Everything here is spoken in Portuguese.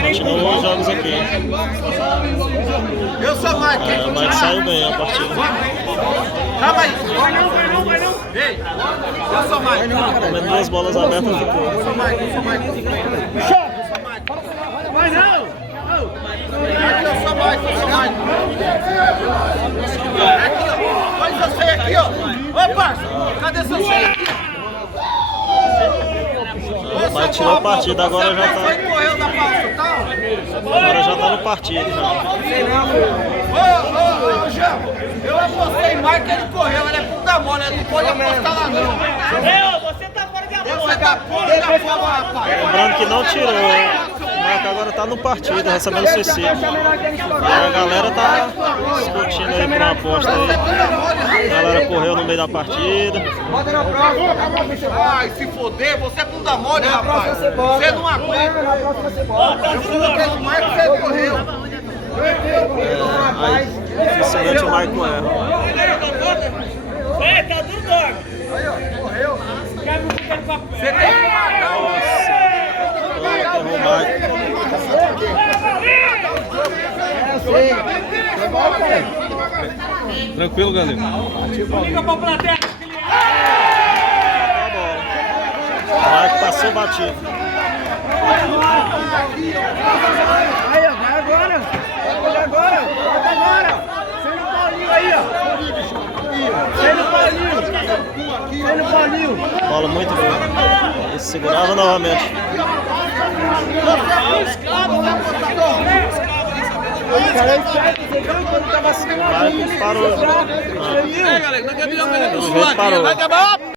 Continuam os jogos aqui. Eu sou o Mike. O Mike saiu bem a partida. Calma aí. Vai não. Ei, eu sou o Mike. Comendo duas bolas abertas ficou. Eu sou o Mike. Vai não. Aqui eu sou o Mike. Aqui, ó. Olha seu cheio aqui, ó. Ô, parça. Cadê seu cheio aqui? O Mike tirou a partida, agora já tá. Correu da pauta, tá? Agora já tá no partido. Ô, João, eu apostei mais que ele correu, ele é puta mole, ele não pode apostar lá não. Você tá fora de aposta. Você tá fora da forma, rapaz. Lembrando que não tirou. O Mike agora tá no partido, recebendo o suicídio. E a galera tá discutindo aí por uma aposta aí. A galera correu no meio da partida. Ai, se foder, você é bunda mole, rapaz. Você não aguenta. Eu fui mais que você correu. Aí, dificilmente o Mike erra. Ei, tá duro, dog. Aí, ó, correu. Você tem que marcar o Tranquilo, galera. Liga pra plateia. O Mike passou batido. Aí, ó, vai agora. Vai agora. Sai no Paulinho aí, ó. Sai no Paulinho. Bola muito boa. Ele segurava novamente. Parou. Aí, galera, Parou.